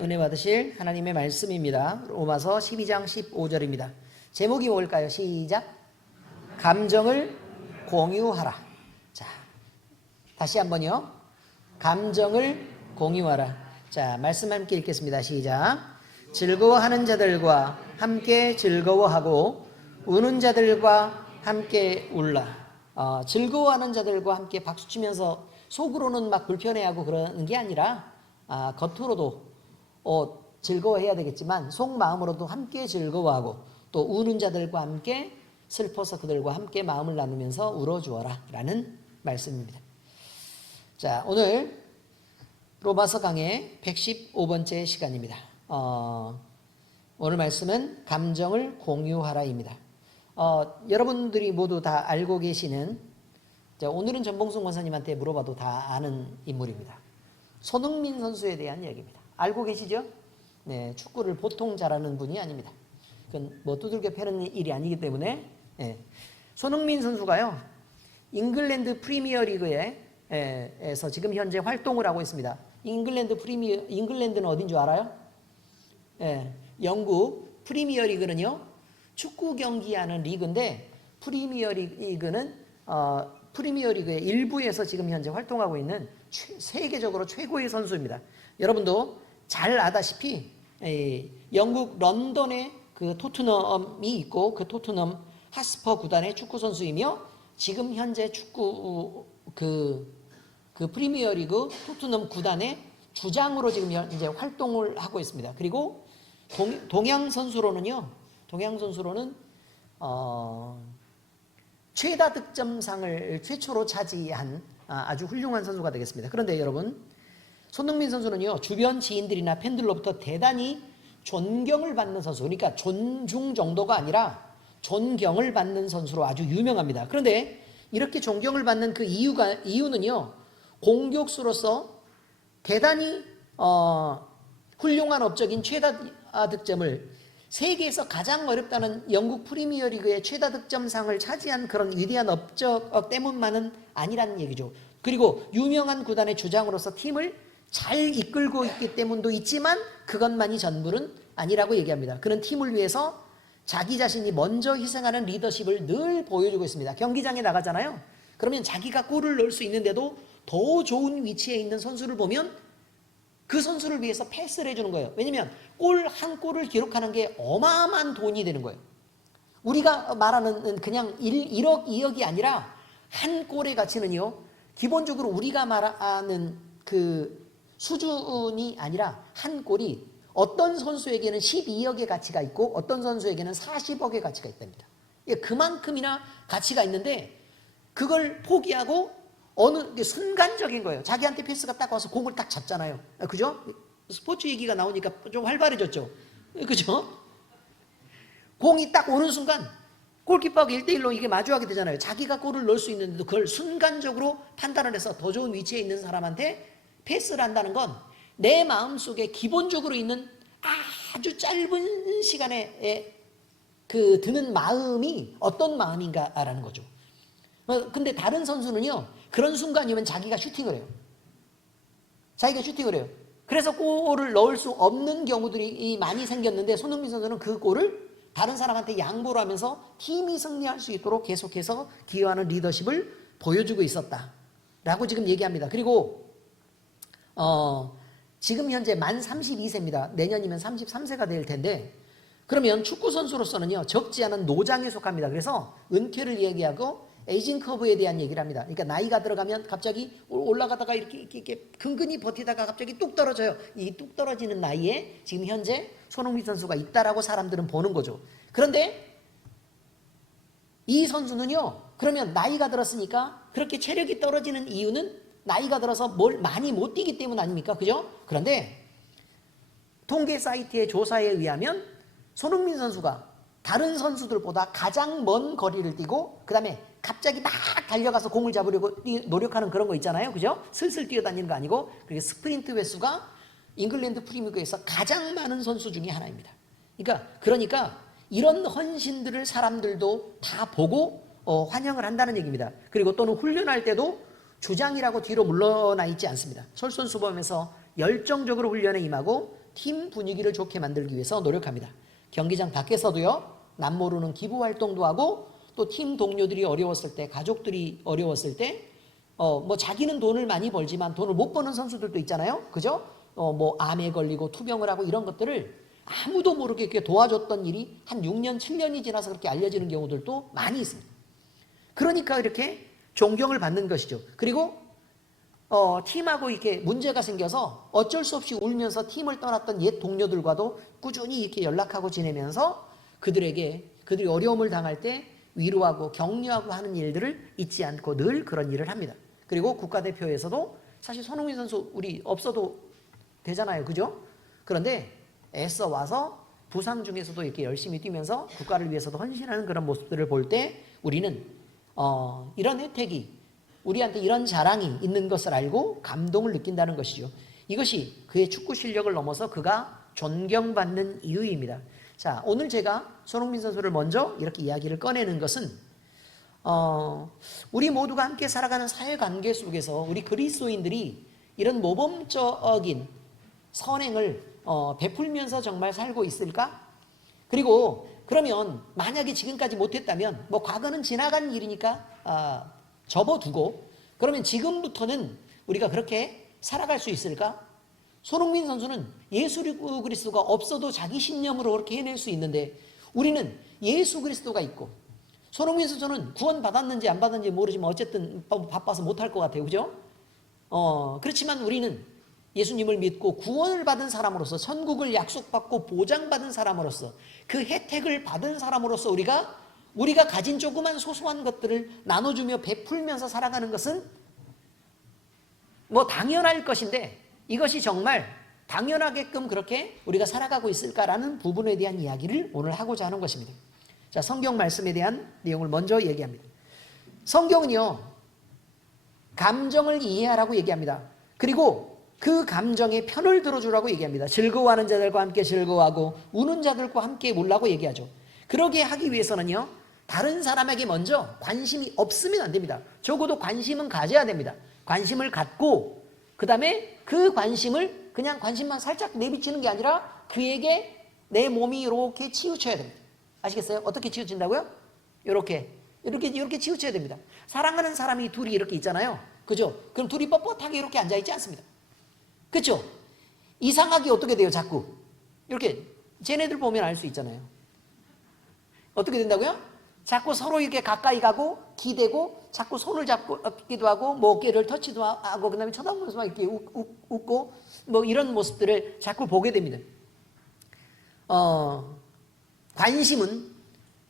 은혜 받으실 하나님의 말씀입니다. 로마서 12장 15절입니다. 제목이 뭘까요? 시작. 감정을 공유하라. 자, 다시 한번요. 감정을 공유하라. 자, 말씀 함께 읽겠습니다. 시작. 즐거워하는 자들과 함께 즐거워하고 우는 자들과 함께 울라. 즐거워하는 자들과 함께 박수치면서 속으로는 막 불편해하고 그러는 게 아니라 겉으로도 즐거워해야 되겠지만 속마음으로도 함께 즐거워하고 또 우는 자들과 함께 슬퍼서 그들과 함께 마음을 나누면서 울어주어라 라는 말씀입니다. 자, 오늘 로마서 강의 115번째 시간입니다. 오늘 말씀은 감정을 공유하라입니다. 여러분들이 모두 다 알고 계시는, 오늘은 전봉순 권사님한테 물어봐도 다 아는 인물입니다. 손흥민 선수에 대한 이야기입니다. 알고 계시죠? 네, 축구를 보통 잘하는 분이 아닙니다. 그건 뭐 두들겨 패는 일이 아니기 때문에. 손흥민 선수가요, 잉글랜드 프리미어리그에서 지금 현재 활동을 하고 있습니다. 잉글랜드는 어딘 줄 알아요? 영국 프리미어리그는요, 축구 경기하는 리그인데 프리미어리그는 프리미어리그의 일부에서 지금 현재 활동하고 있는 세계적으로 최고의 선수입니다. 여러분도 잘 아다시피 영국 런던에 그 토트넘이 있고 그 토트넘 하스퍼 구단의 축구 선수이며 지금 현재 축구 그 프리미어리그 토트넘 구단의 주장으로 지금 현재 활동을 하고 있습니다. 그리고 동양 선수로는 최다 득점상을 최초로 차지한 아주 훌륭한 선수가 되겠습니다. 그런데 여러분, 손흥민 선수는요, 주변 지인들이나 팬들로부터 대단히 존경을 받는 선수, 그러니까 존중 정도가 아니라 존경을 받는 선수로 아주 유명합니다. 그런데 이렇게 존경을 받는 그 이유는요, 공격수로서 대단히 훌륭한 업적인 최다 득점을, 세계에서 가장 어렵다는 영국 프리미어리그의 최다 득점상을 차지한 그런 위대한 업적 때문만은 아니라는 얘기죠. 그리고 유명한 구단의 주장으로서 팀을 잘 이끌고 있기 때문도 있지만 그것만이 전부는 아니라고 얘기합니다. 그는 팀을 위해서 자기 자신이 먼저 희생하는 리더십을 늘 보여주고 있습니다. 경기장에 나가잖아요. 그러면 자기가 골을 넣을 수 있는데도 더 좋은 위치에 있는 선수를 보면 그 선수를 위해서 패스를 해주는 거예요. 왜냐하면 한 골을 기록하는 게 어마어마한 돈이 되는 거예요. 우리가 말하는 그냥 1억, 2억이 아니라 한 골의 가치는요, 기본적으로 우리가 말하는 그 수준이 아니라 한 골이 어떤 선수에게는 12억의 가치가 있고 어떤 선수에게는 40억의 가치가 있답니다. 그만큼이나 가치가 있는데 그걸 포기하고 순간적인 거예요. 자기한테 패스가 딱 와서 공을 딱 잡잖아요. 그죠? 스포츠 얘기가 나오니까 좀 활발해졌죠. 그죠? 공이 딱 오는 순간 골키퍼하고 1대1로 이게 마주하게 되잖아요. 자기가 골을 넣을 수 있는데도 그걸 순간적으로 판단을 해서 더 좋은 위치에 있는 사람한테 패스를 한다는 건 내 마음속에 기본적으로 있는 아주 짧은 시간에 드는 마음이 어떤 마음인가라는 거죠. 근데 다른 선수는요, 그런 순간이면 자기가 슈팅을 해요. 그래서 골을 넣을 수 없는 경우들이 많이 생겼는데 손흥민 선수는 그 골을 다른 사람한테 양보를 하면서 팀이 승리할 수 있도록 계속해서 기여하는 리더십을 보여주고 있었다라고 지금 얘기합니다. 그리고 지금 현재 만 32세입니다. 내년이면 33세가 될 텐데, 그러면 축구 선수로서는요, 적지 않은 노장에 속합니다. 그래서 은퇴를 얘기하고 에이징 커브에 대한 얘기를 합니다. 그러니까 나이가 들어가면 갑자기 올라가다가 이렇게 근근히 버티다가 갑자기 뚝 떨어져요. 이 뚝 떨어지는 나이에 지금 현재 손흥민 선수가 있다라고 사람들은 보는 거죠. 그런데 이 선수는요, 그러면 나이가 들었으니까 그렇게 체력이 떨어지는 이유는 나이가 들어서 뭘 많이 못 뛰기 때문 아닙니까? 그죠? 그런데 통계 사이트의 조사에 의하면 손흥민 선수가 다른 선수들보다 가장 먼 거리를 뛰고 그 다음에 갑자기 막 달려가서 공을 잡으려고 노력하는 그런 거 있잖아요. 그죠? 슬슬 뛰어다니는 거 아니고, 그리고 스프린트 횟수가 잉글랜드 프리미어리그에서 가장 많은 선수 중에 하나입니다. 그러니까 이런 헌신들을 사람들도 다 보고 환영을 한다는 얘기입니다. 그리고 또는 훈련할 때도 주장이라고 뒤로 물러나 있지 않습니다. 솔선수범해서 열정적으로 훈련에 임하고 팀 분위기를 좋게 만들기 위해서 노력합니다. 경기장 밖에서도요, 남모르는 기부 활동도 하고 또 팀 동료들이 어려웠을 때, 가족들이 어려웠을 때, 뭐 자기는 돈을 많이 벌지만 돈을 못 버는 선수들도 있잖아요. 그죠? 뭐 암에 걸리고 투병을 하고 이런 것들을 아무도 모르게 이렇게 도와줬던 일이 한 6년, 7년이 지나서 그렇게 알려지는 경우들도 많이 있습니다. 그러니까 이렇게 존경을 받는 것이죠. 그리고 팀하고 이렇게 문제가 생겨서 어쩔 수 없이 울면서 팀을 떠났던 옛 동료들과도 꾸준히 이렇게 연락하고 지내면서 그들이 어려움을 당할 때 위로하고 격려하고 하는 일들을 잊지 않고 늘 그런 일을 합니다. 그리고 국가대표에서도 사실 손흥민 선수 우리 없어도 되잖아요. 그죠? 그런데 애써 와서 부상 중에서도 이렇게 열심히 뛰면서 국가를 위해서도 헌신하는 그런 모습들을 볼 때 우리는 이런 혜택이 우리한테 이런 자랑이 있는 것을 알고 감동을 느낀다는 것이죠. 이것이 그의 축구 실력을 넘어서 그가 존경받는 이유입니다. 자, 오늘 제가 손흥민 선수를 먼저 이렇게 이야기를 꺼내는 것은 우리 모두가 함께 살아가는 사회관계 속에서 우리 그리스도인들이 이런 모범적인 선행을 베풀면서 정말 살고 있을까? 그리고 그러면 만약에 지금까지 못했다면 뭐 과거는 지나간 일이니까 접어두고 그러면 지금부터는 우리가 그렇게 살아갈 수 있을까? 손흥민 선수는 예수 그리스도가 없어도 자기 신념으로 그렇게 해낼 수 있는데 우리는 예수 그리스도가 있고 손흥민 선수는 구원 받았는지 안 받았는지 모르지만 어쨌든 바빠서 못할 것 같아요. 그죠? 그렇지만 우리는 예수님을 믿고 구원을 받은 사람으로서 천국을 약속받고 보장받은 사람으로서 그 혜택을 받은 사람으로서 우리가 가진 조그만 소소한 것들을 나눠주며 베풀면서 살아가는 것은 뭐 당연할 것인데 이것이 정말 당연하게끔 그렇게 우리가 살아가고 있을까라는 부분에 대한 이야기를 오늘 하고자 하는 것입니다. 자, 성경 말씀에 대한 내용을 먼저 얘기합니다. 성경은요, 감정을 이해하라고 얘기합니다. 그리고 그 감정의 편을 들어주라고 얘기합니다. 즐거워하는 자들과 함께 즐거워하고 우는 자들과 함께 울라고 얘기하죠. 그러게 하기 위해서는요, 다른 사람에게 먼저 관심이 없으면 안 됩니다. 적어도 관심은 가져야 됩니다. 관심을 갖고 그 다음에 그 관심을 그냥 관심만 살짝 내비치는 게 아니라 그에게 내 몸이 이렇게 치우쳐야 됩니다. 아시겠어요? 어떻게 치우친다고요? 이렇게 치우쳐야 됩니다. 사랑하는 사람이 둘이 이렇게 있잖아요. 그죠? 그럼 둘이 뻣뻣하게 이렇게 앉아있지 않습니다. 그렇죠? 이상하게 어떻게 돼요? 자꾸 이렇게 쟤네들 보면 알 수 있잖아요. 어떻게 된다고요? 자꾸 서로 이렇게 가까이 가고 기대고 자꾸 손을 잡기도 하고 뭐 어깨를 터치도 하고 그다음에 쳐다보면서 막 이렇게 웃고 뭐 이런 모습들을 자꾸 보게 됩니다. 관심은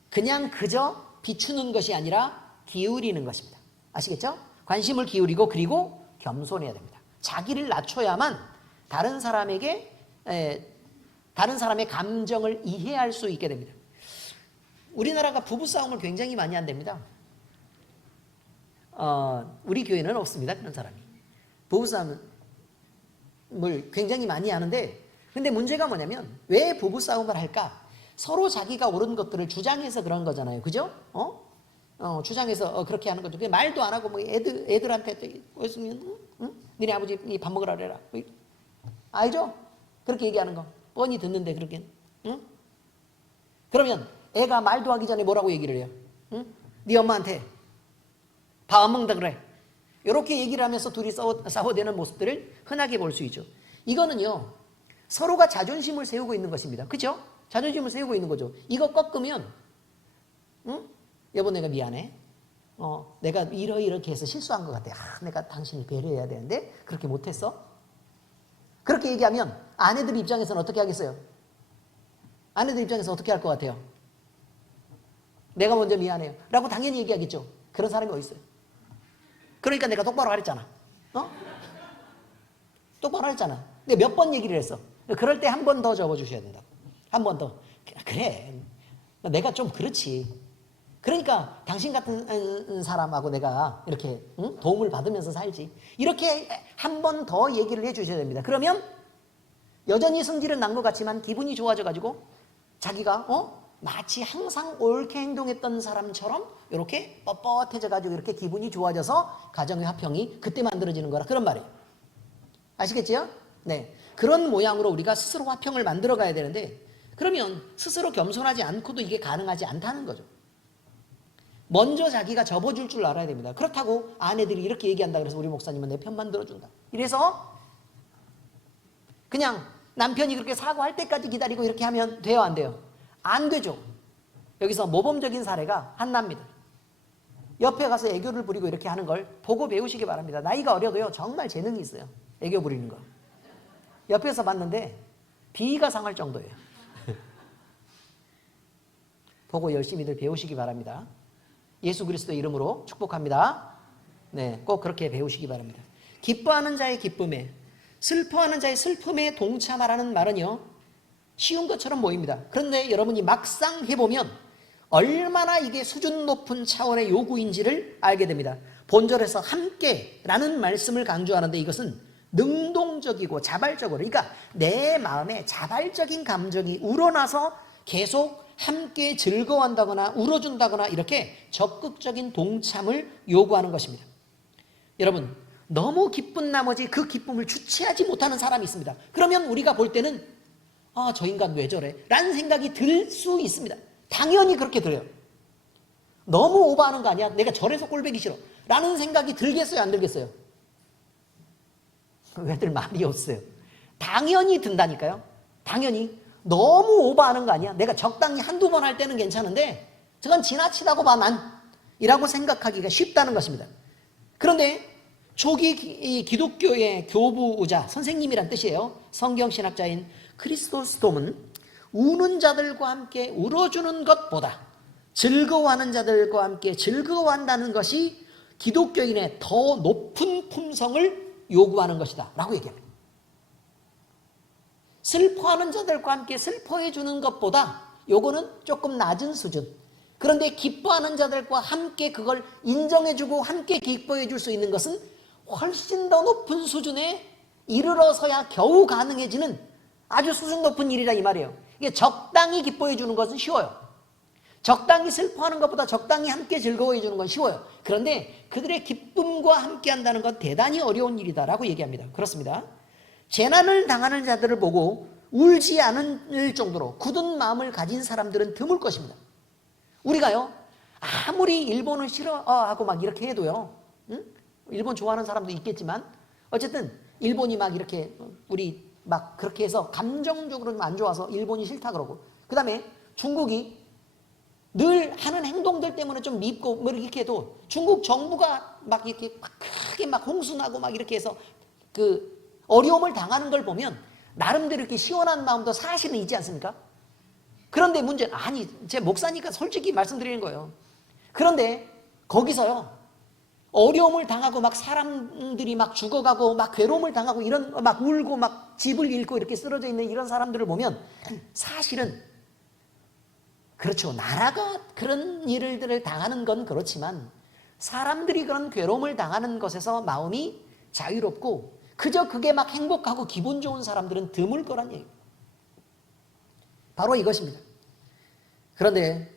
그냥 그저 비추는 것이 아니라 기울이는 것입니다. 아시겠죠? 관심을 기울이고 그리고 겸손해야 됩니다. 자기를 낮춰야만 다른 사람의 감정을 이해할 수 있게 됩니다. 우리나라가 부부싸움을 굉장히 많이 한답니다. 우리 교회는 없습니다. 그런 사람이. 부부싸움을 굉장히 많이 하는데 근데 문제가 뭐냐면 왜 부부싸움을 할까? 서로 자기가 옳은 것들을 주장해서 그런 거잖아요. 그죠? 주장해서 그렇게 하는 거죠. 말도 안 하고 뭐 애들한테 응? 니네 아버지 밥 먹으라 그래라. 알죠? 그렇게 얘기하는 거. 뻔히 듣는데 그렇게. 응? 그러면 애가 말도 하기 전에 뭐라고 얘기를 해요? 응? 네 엄마한테 밥 안 먹는다 그래. 이렇게 얘기를 하면서 둘이 싸워대는 모습들을 흔하게 볼 수 있죠. 이거는요. 서로가 자존심을 세우고 있는 것입니다. 그죠? 자존심을 세우고 있는 거죠. 이거 꺾으면 응? 여보 내가 미안해. 내가 이렇게 해서 실수한 것 같아. 내가 당신을 배려해야 되는데 그렇게 못했어? 그렇게 얘기하면 아내들 입장에서는 어떻게 하겠어요? 아내들 입장에서 어떻게 할 것 같아요? 내가 먼저 미안해요 라고 당연히 얘기하겠죠. 그런 사람이 어디 있어요? 그러니까 내가 똑바로 하랬잖아. 똑바로 하랬잖아. 근데 몇 번 얘기를 했어. 그럴 때 한 번 더 접어주셔야 된다고. 한 번 더. 그래 내가 좀 그렇지. 그러니까 당신 같은 사람하고 내가 이렇게 도움을 받으면서 살지. 이렇게 한 번 더 얘기를 해주셔야 됩니다. 그러면 여전히 성질은 난 것 같지만 기분이 좋아져가지고 자기가 마치 항상 옳게 행동했던 사람처럼 이렇게 뻣뻣해져가지고 이렇게 기분이 좋아져서 가정의 화평이 그때 만들어지는 거라 그런 말이에요. 아시겠지요? 네. 그런 모양으로 우리가 스스로 화평을 만들어 가야 되는데, 그러면 스스로 겸손하지 않고도 이게 가능하지 않다는 거죠. 먼저 자기가 접어줄 줄 알아야 됩니다. 그렇다고 아내들이 이렇게 얘기한다 그래서 우리 목사님은 내 편만 들어준다, 이래서 그냥 남편이 그렇게 사과할 때까지 기다리고 이렇게 하면 돼요, 안 돼요? 안 되죠. 여기서 모범적인 사례가 한나입니다. 옆에 가서 애교를 부리고 이렇게 하는 걸 보고 배우시기 바랍니다. 나이가 어려도요, 정말 재능이 있어요. 애교 부리는 거. 옆에서 봤는데 비위가 상할 정도예요. 보고 열심히들 배우시기 바랍니다. 예수 그리스도의 이름으로 축복합니다. 네, 꼭 그렇게 배우시기 바랍니다. 기뻐하는 자의 기쁨에, 슬퍼하는 자의 슬픔에 동참하라는 말은요, 쉬운 것처럼 보입니다. 그런데 여러분이 막상 해보면 얼마나 이게 수준 높은 차원의 요구인지를 알게 됩니다. 본절에서 함께라는 말씀을 강조하는데, 이것은 능동적이고 자발적으로, 그러니까 내 마음에 자발적인 감정이 우러나서 계속 함께 즐거워한다거나 울어준다거나 이렇게 적극적인 동참을 요구하는 것입니다. 여러분, 너무 기쁜 나머지 그 기쁨을 주체하지 못하는 사람이 있습니다. 그러면 우리가 볼 때는 저 인간 왜 저래? 라는 생각이 들 수 있습니다. 당연히 그렇게 들어요. 너무 오버하는 거 아니야? 내가 저래서 꼴보기 싫어 라는 생각이 들겠어요, 안 들겠어요? 왜들 말이 없어요? 당연히 든다니까요. 당연히. 너무 오버하는 거 아니야? 내가 적당히 한두 번 할 때는 괜찮은데 저건 지나치다고 봐, 난 이라고 생각하기가 쉽다는 것입니다. 그런데 초기 기독교의 교부자, 선생님이란 뜻이에요. 성경신학자인 크리스토스톰은 우는 자들과 함께 울어주는 것보다 즐거워하는 자들과 함께 즐거워한다는 것이 기독교인의 더 높은 품성을 요구하는 것이다 라고 얘기합니다. 슬퍼하는 자들과 함께 슬퍼해 주는 것보다 요거는 조금 낮은 수준. 그런데 기뻐하는 자들과 함께 그걸 인정해주고 함께 기뻐해 줄 수 있는 것은 훨씬 더 높은 수준에 이르러서야 겨우 가능해지는 아주 수준 높은 일이라 이 말이에요. 이게 적당히 기뻐해 주는 것은 쉬워요. 적당히 슬퍼하는 것보다 적당히 함께 즐거워해 주는 건 쉬워요. 그런데 그들의 기쁨과 함께 한다는 건 대단히 어려운 일이다라고 얘기합니다. 그렇습니다. 재난을 당하는 자들을 보고 울지 않을 정도로 굳은 마음을 가진 사람들은 드물 것입니다. 우리가요, 아무리 일본을 싫어하고 막 이렇게 해도요, 일본 좋아하는 사람도 있겠지만 어쨌든 일본이 막 이렇게 우리 막 그렇게 해서 감정적으로 좀 안 좋아서 일본이 싫다 그러고, 그 다음에 중국이 늘 하는 행동들 때문에 좀 밉고 뭐 이렇게 해도 중국 정부가 막 이렇게 막 크게 막 홍수나고 막 이렇게 해서 그 어려움을 당하는 걸 보면 나름대로 이렇게 시원한 마음도 사실은 있지 않습니까? 그런데 문제는, 아니, 제 목사니까 솔직히 말씀드리는 거예요. 그런데 거기서요, 어려움을 당하고 막 사람들이 막 죽어가고 막 괴로움을 당하고 이런 막 울고 막 집을 잃고 이렇게 쓰러져 있는 이런 사람들을 보면 사실은 그렇죠. 나라가 그런 일들을 당하는 건 그렇지만 사람들이 그런 괴로움을 당하는 것에서 마음이 자유롭고 그저 그게 막 행복하고 기분 좋은 사람들은 드물 거란 얘기예요. 바로 이것입니다. 그런데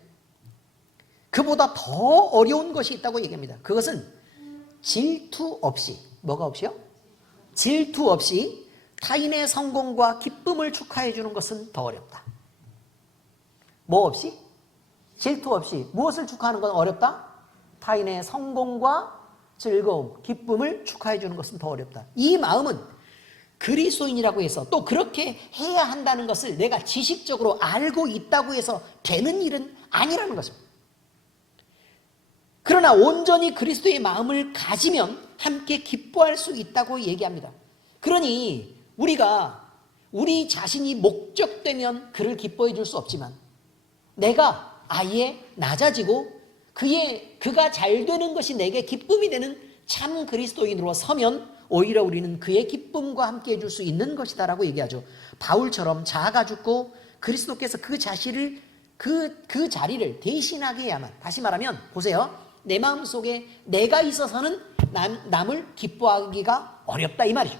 그보다 더 어려운 것이 있다고 얘기합니다. 그것은 질투 없이, 뭐가 없이요? 질투 없이 타인의 성공과 기쁨을 축하해 주는 것은 더 어렵다. 뭐 없이? 질투 없이 무엇을 축하하는 건 어렵다? 타인의 성공과 즐거움, 기쁨을 축하해 주는 것은 더 어렵다. 이 마음은 그리스도인이라고 해서 또 그렇게 해야 한다는 것을 내가 지식적으로 알고 있다고 해서 되는 일은 아니라는 것입니다. 그러나 온전히 그리스도의 마음을 가지면 함께 기뻐할 수 있다고 얘기합니다. 그러니 우리가 우리 자신이 목적되면 그를 기뻐해 줄 수 없지만 내가 아예 낮아지고 그가 잘 되는 것이 내게 기쁨이 되는 참 그리스도인으로 서면 오히려 우리는 그의 기쁨과 함께 해줄 수 있는 것이다 라고 얘기하죠. 바울처럼 자아가 죽고 그리스도께서 그 자리를 대신하게 해야만, 다시 말하면 보세요, 내 마음속에 내가 있어서는 남을 기뻐하기가 어렵다 이 말이죠.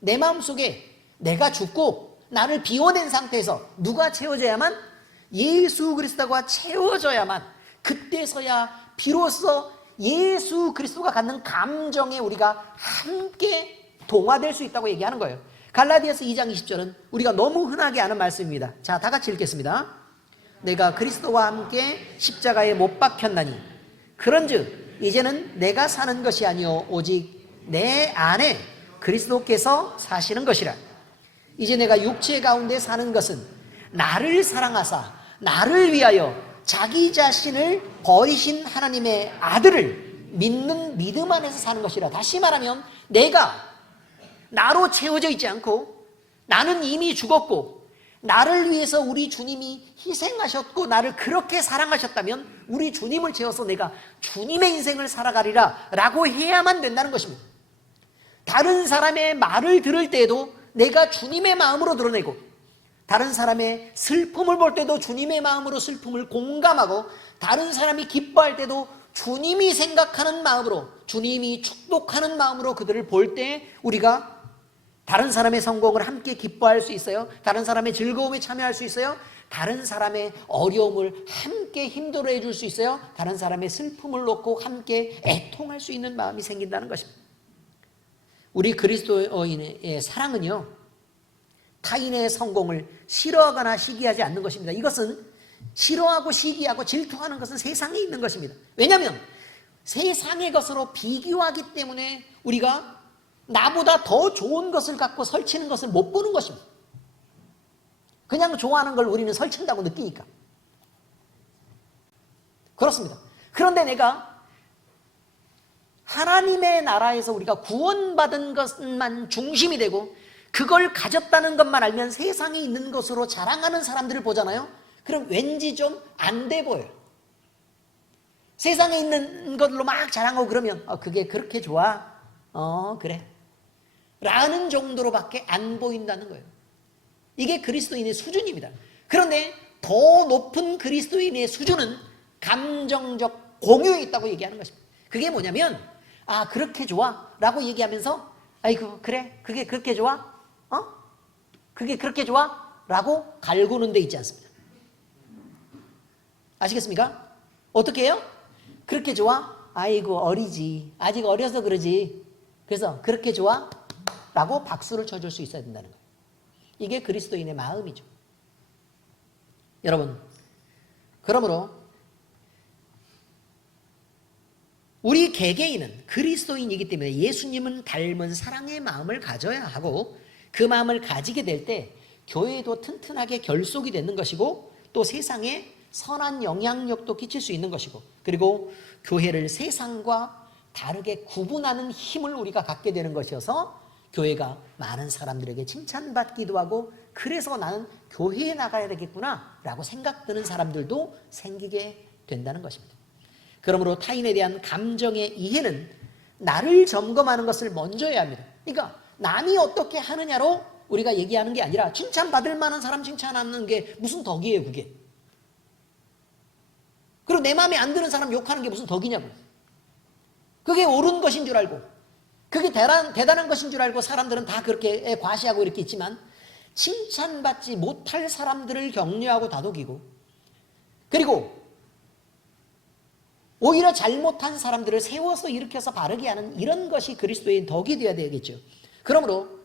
내 마음속에 내가 죽고 나를 비워낸 상태에서 누가 채워져야만? 예수 그리스도가 채워져야만 그때서야 비로소 예수 그리스도가 갖는 감정에 우리가 함께 동화될 수 있다고 얘기하는 거예요. 갈라디아서 2장 20절은 우리가 너무 흔하게 아는 말씀입니다. 자, 다 같이 읽겠습니다. 내가 그리스도와 함께 십자가에 못 박혔나니 그런즉 이제는 내가 사는 것이 아니요 오직 내 안에 그리스도께서 사시는 것이라. 이제 내가 육체 가운데 사는 것은 나를 사랑하사 나를 위하여 자기 자신을 버리신 하나님의 아들을 믿는 믿음 안에서 사는 것이라. 다시 말하면 내가 나로 채워져 있지 않고 나는 이미 죽었고 나를 위해서 우리 주님이 희생하셨고 나를 그렇게 사랑하셨다면 우리 주님을 채워서 내가 주님의 인생을 살아가리라 라고 해야만 된다는 것입니다. 다른 사람의 말을 들을 때에도 내가 주님의 마음으로 드러내고 다른 사람의 슬픔을 볼 때도 주님의 마음으로 슬픔을 공감하고 다른 사람이 기뻐할 때도 주님이 생각하는 마음으로 주님이 축복하는 마음으로 그들을 볼 때 우리가 다른 사람의 성공을 함께 기뻐할 수 있어요. 다른 사람의 즐거움에 참여할 수 있어요. 다른 사람의 어려움을 함께 힘들어해 줄 수 있어요. 다른 사람의 슬픔을 놓고 함께 애통할 수 있는 마음이 생긴다는 것입니다. 우리 그리스도인의 사랑은요, 타인의 성공을 싫어하거나 시기하지 않는 것입니다. 이것은 싫어하고 시기하고 질투하는 것은 세상에 있는 것입니다. 왜냐하면 세상의 것으로 비교하기 때문에 우리가 나보다 더 좋은 것을 갖고 설치는 것을 못 보는 것입니다. 그냥 좋아하는 걸 우리는 설친다고 느끼니까. 그렇습니다. 그런데 내가 하나님의 나라에서 우리가 구원받은 것만 중심이 되고 그걸 가졌다는 것만 알면 세상에 있는 것으로 자랑하는 사람들을 보잖아요. 그럼 왠지 좀 안 돼 보여요. 세상에 있는 것로 막 자랑하고 그러면 그게 그렇게 좋아? 그래. 라는 정도로밖에 안 보인다는 거예요. 이게 그리스도인의 수준입니다. 그런데 더 높은 그리스도인의 수준은 감정적 공유에 있다고 얘기하는 것입니다. 그게 뭐냐면 그렇게 좋아? 라고 얘기하면서 아이고 그래? 그게 그렇게 좋아? 그게 그렇게 좋아? 라고 갈구는 데 있지 않습니다. 아시겠습니까? 어떻게 해요? 그렇게 좋아? 아이고 어리지. 아직 어려서 그러지. 그래서 그렇게 좋아? 라고 박수를 쳐줄 수 있어야 된다는 거예요. 이게 그리스도인의 마음이죠. 여러분, 그러므로 우리 개개인은 그리스도인이기 때문에 예수님은 닮은 사랑의 마음을 가져야 하고 그 마음을 가지게 될 때 교회도 튼튼하게 결속이 되는 것이고 또 세상에 선한 영향력도 끼칠 수 있는 것이고 그리고 교회를 세상과 다르게 구분하는 힘을 우리가 갖게 되는 것이어서 교회가 많은 사람들에게 칭찬받기도 하고 그래서 나는 교회에 나가야 되겠구나 라고 생각드는 사람들도 생기게 된다는 것입니다. 그러므로 타인에 대한 감정의 이해는 나를 점검하는 것을 먼저 해야 합니다. 그러니까 남이 어떻게 하느냐로 우리가 얘기하는 게 아니라 칭찬받을 만한 사람 칭찬하는 게 무슨 덕이에요 그게. 그리고 내 마음에 안 드는 사람 욕하는 게 무슨 덕이냐고요. 그게 옳은 것인 줄 알고 그게 대단한 것인 줄 알고 사람들은 다 그렇게 과시하고 이렇게 있지만 칭찬받지 못할 사람들을 격려하고 다독이고 그리고 오히려 잘못한 사람들을 세워서 일으켜서 바르게 하는 이런 것이 그리스도의 덕이 되어야 되겠죠. 그러므로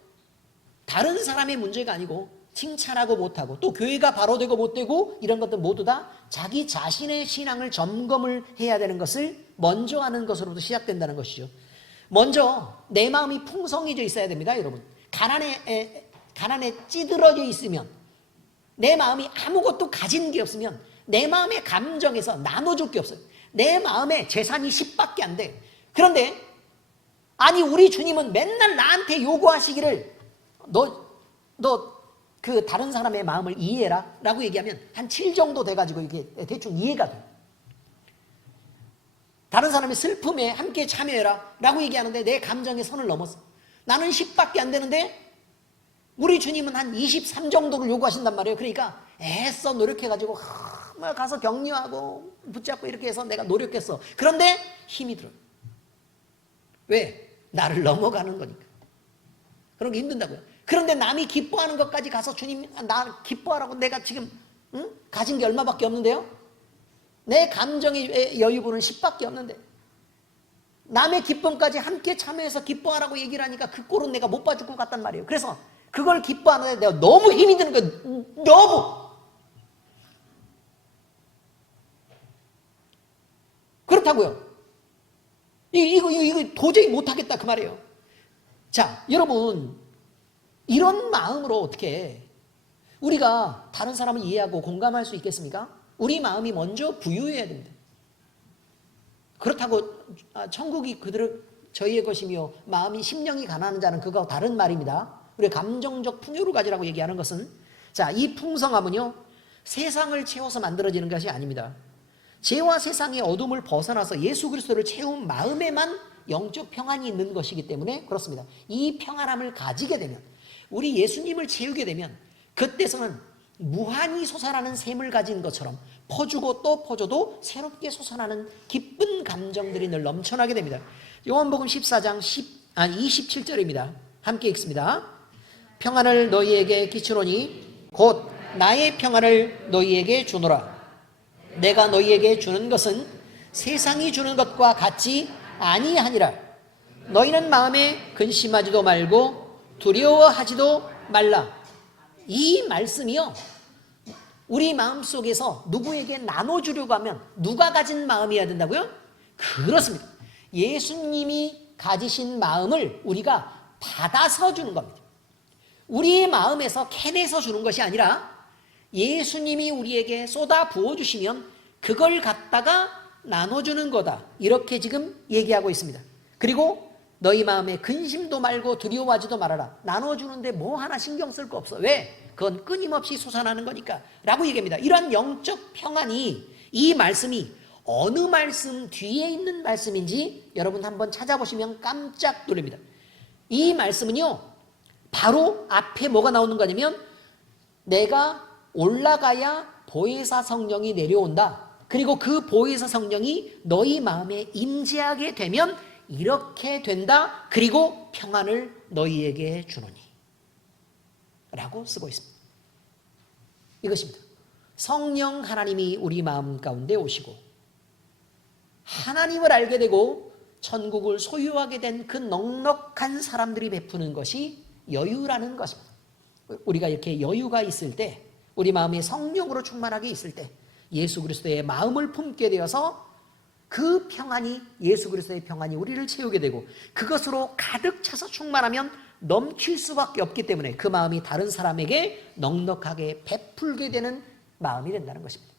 다른 사람의 문제가 아니고 칭찬하고 못하고 또 교회가 바로 되고 못 되고 이런 것들 모두 다 자기 자신의 신앙을 점검을 해야 되는 것을 먼저 하는 것으로부터 시작된다는 것이죠. 먼저 내 마음이 풍성해져 있어야 됩니다. 여러분, 가난에 찌들어져 있으면 내 마음이 아무것도 가진 게 없으면 내 마음의 감정에서 나눠줄 게 없어요. 내 마음에 재산이 10밖에 안 돼. 그런데 아니 우리 주님은 맨날 나한테 요구하시기를 너 그 다른 사람의 마음을 이해해라 라고 얘기하면 한 7 정도 돼가지고 이게 대충 이해가 돼. 다른 사람의 슬픔에 함께 참여해라 라고 얘기하는데 내 감정의 선을 넘었어. 나는 10밖에 안 되는데 우리 주님은 한 23 정도를 요구하신단 말이에요. 그러니까 애써 노력해가지고 가서 격려하고 붙잡고 이렇게 해서 내가 노력했어. 그런데 힘이 들어요. 왜? 나를 넘어가는 거니까. 그런 게 힘든다고요. 그런데 남이 기뻐하는 것까지 가서 주님 나 기뻐하라고 내가 지금 가진 게 얼마밖에 없는데요. 내 감정의 여유분은 10밖에 없는데 남의 기쁨까지 함께 참여해서 기뻐하라고 얘기를 하니까 그 꼴은 내가 못 봐줄 것 같단 말이에요. 그래서 그걸 기뻐하는데 내가 너무 힘이 드는 거야. 너무. 그렇다고요. 이거 도저히 못하겠다 그 말이에요. 자, 여러분, 이런 마음으로 어떻게 우리가 다른 사람을 이해하고 공감할 수 있겠습니까? 우리 마음이 먼저 부유해야 됩니다. 그렇다고 천국이 저희의 것이며 마음이 심령이 가난한 자는 그거와 다른 말입니다. 우리가 감정적 풍요를 가지라고 얘기하는 것은, 자, 이 풍성함은요 세상을 채워서 만들어지는 것이 아닙니다. 죄와 세상의 어둠을 벗어나서 예수 그리스도를 채운 마음에만 영적 평안이 있는 것이기 때문에 그렇습니다. 이 평안함을 가지게 되면, 우리 예수님을 채우게 되면 그때서는 무한히 솟아나는 샘을 가진 것처럼 퍼주고 또 퍼줘도 새롭게 솟아나는 기쁜 감정들이 늘 넘쳐나게 됩니다. 요한복음 14장 27절입니다. 함께 읽습니다. 평안을 너희에게 끼치노니 곧 나의 평안을 너희에게 주노라. 내가 너희에게 주는 것은 세상이 주는 것과 같지 아니하니라. 너희는 마음에 근심하지도 말고 두려워하지도 말라. 이 말씀이요, 우리 마음속에서 누구에게 나눠주려고 하면 누가 가진 마음이어야 된다고요? 그렇습니다. 예수님이 가지신 마음을 우리가 받아서 주는 겁니다. 우리의 마음에서 캐내서 주는 것이 아니라 예수님이 우리에게 쏟아 부어주시면 그걸 갖다가 나눠주는 거다, 이렇게 지금 얘기하고 있습니다. 그리고 너희 마음에 근심도 말고 두려워하지도 말아라. 나눠주는데 뭐 하나 신경 쓸 거 없어. 왜? 그건 끊임없이 솟아나는 거니까 라고 얘기합니다. 이러한 영적 평안이, 이 말씀이 어느 말씀 뒤에 있는 말씀인지 여러분 한번 찾아보시면 깜짝 놀랍니다. 이 말씀은요, 바로 앞에 뭐가 나오는 거냐면, 내가 올라가야 보혜사 성령이 내려온다. 그리고 그 보혜사 성령이 너희 마음에 임재하게 되면 이렇게 된다. 그리고 평안을 너희에게 주노니 라고 쓰고 있습니다. 이것입니다. 성령 하나님이 우리 마음 가운데 오시고 하나님을 알게 되고 천국을 소유하게 된 그 넉넉한 사람들이 베푸는 것이 여유라는 것입니다. 우리가 이렇게 여유가 있을 때, 우리 마음이 성령으로 충만하게 있을 때 예수 그리스도의 마음을 품게 되어서 그 평안이, 예수 그리스도의 평안이 우리를 채우게 되고 그것으로 가득 차서 충만하면 넘칠 수밖에 없기 때문에 그 마음이 다른 사람에게 넉넉하게 베풀게 되는 마음이 된다는 것입니다.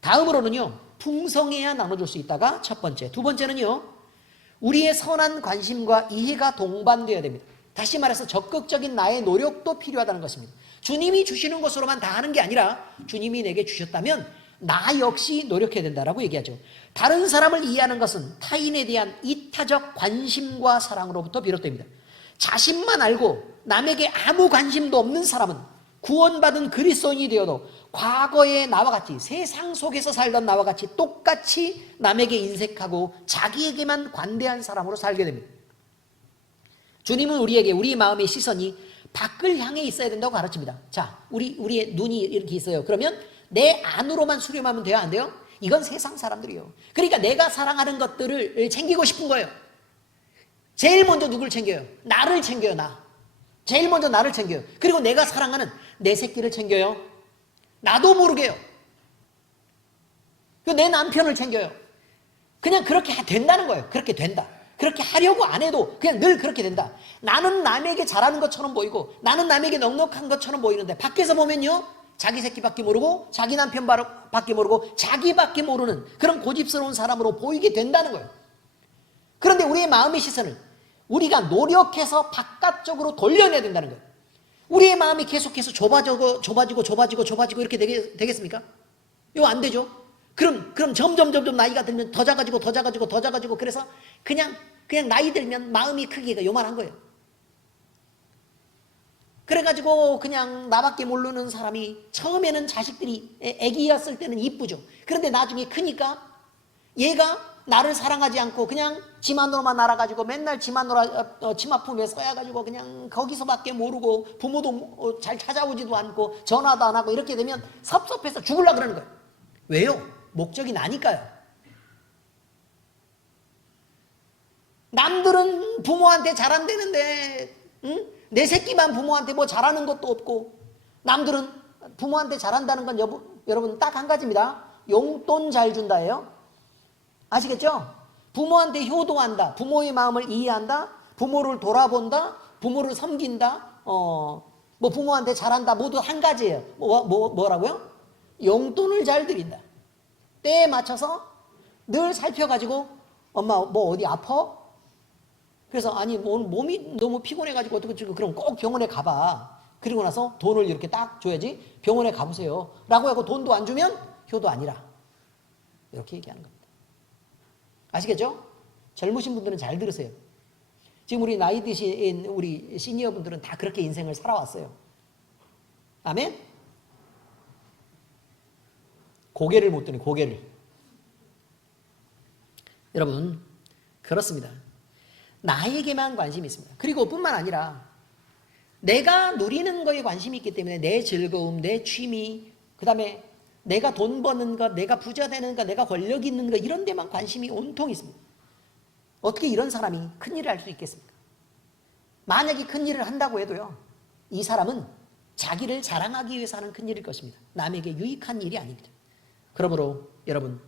다음으로는요, 풍성해야 나눠줄 수 있다가 첫 번째. 두 번째는요, 우리의 선한 관심과 이해가 동반되어야 됩니다. 다시 말해서 적극적인 나의 노력도 필요하다는 것입니다. 주님이 주시는 것으로만 다 하는 게 아니라 주님이 내게 주셨다면 나 역시 노력해야 된다라고 얘기하죠. 다른 사람을 이해하는 것은 타인에 대한 이타적 관심과 사랑으로부터 비롯됩니다. 자신만 알고 남에게 아무 관심도 없는 사람은 구원받은 그리스도인이 되어도 과거의 나와 같이, 세상 속에서 살던 나와 같이 똑같이 남에게 인색하고 자기에게만 관대한 사람으로 살게 됩니다. 주님은 우리에게 우리 마음의 시선이 밖을 향해 있어야 된다고 가르칩니다. 자, 우리의 눈이 이렇게 있어요. 그러면 내 안으로만 수렴하면 돼요, 안 돼요? 이건 세상 사람들이요. 그러니까 내가 사랑하는 것들을 챙기고 싶은 거예요. 제일 먼저 누굴 챙겨요? 나를 챙겨요, 나. 제일 먼저 나를 챙겨요. 그리고 내가 사랑하는 내 새끼를 챙겨요. 나도 모르게요. 내 남편을 챙겨요. 그냥 그렇게 된다는 거예요. 그렇게 된다. 그렇게 하려고 안 해도 그냥 늘 그렇게 된다. 나는 남에게 잘하는 것처럼 보이고 나는 남에게 넉넉한 것처럼 보이는데 밖에서 보면요, 자기 새끼밖에 모르고 자기 남편밖에 모르고 자기밖에 모르는 그런 고집스러운 사람으로 보이게 된다는 거예요. 그런데 우리의 마음의 시선을 우리가 노력해서 바깥쪽으로 돌려내야 된다는 거예요. 우리의 마음이 계속해서 좁아지고 이렇게 되겠습니까? 이거 안 되죠. 그럼 점점 나이가 들면 더 작아지고 그래서 그냥 나이 들면 마음이 크기가 요만한 거예요. 그래가지고 그냥 나밖에 모르는 사람이, 처음에는 자식들이 애기였을 때는 이쁘죠. 그런데 나중에 크니까 얘가 나를 사랑하지 않고 그냥 지만으로만 날아가지고 맨날 치마 품에 써야가지고 그냥 거기서밖에 모르고 부모도 잘 찾아오지도 않고 전화도 안 하고 이렇게 되면 섭섭해서 죽으려고 그러는 거예요. 왜요? 목적이 나니까요. 남들은 부모한테 잘 안 되는데 응? 내 새끼만 부모한테 뭐 잘하는 것도 없고 남들은 부모한테 잘한다는 건 여러분 딱 한 가지입니다. 용돈 잘 준다예요. 아시겠죠? 부모한테 효도한다. 부모의 마음을 이해한다. 부모를 돌아본다. 부모를 섬긴다. 뭐 부모한테 잘한다. 모두 한 가지예요. 뭐라고요? 용돈을 잘 드린다. 때에 맞춰서 늘 살펴가지고 엄마 뭐 어디 아파? 그래서 아니 오늘 몸이 너무 피곤해가지고 어떻게 그럼 꼭 병원에 가봐. 그리고 나서 돈을 이렇게 딱 줘야지 병원에 가보세요. 라고 하고 돈도 안 주면 효도 아니라. 이렇게 얘기하는 겁니다. 아시겠죠? 젊으신 분들은 잘 들으세요. 지금 우리 나이 드신 우리 시니어 분들은 다 그렇게 인생을 살아왔어요. 아멘? 고개를 못 드네, 고개를. 여러분, 그렇습니다. 나에게만 관심이 있습니다. 그리고 뿐만 아니라 내가 누리는 거에 관심이 있기 때문에 내 즐거움, 내 취미, 그 다음에 내가 돈 버는 것, 내가 부자 되는 것, 내가 권력 있는 것 이런 데만 관심이 온통 있습니다. 어떻게 이런 사람이 큰일을 할 수 있겠습니까? 만약에 큰일을 한다고 해도요. 이 사람은 자기를 자랑하기 위해서 하는 큰일일 것입니다. 남에게 유익한 일이 아닙니다. 그러므로 여러분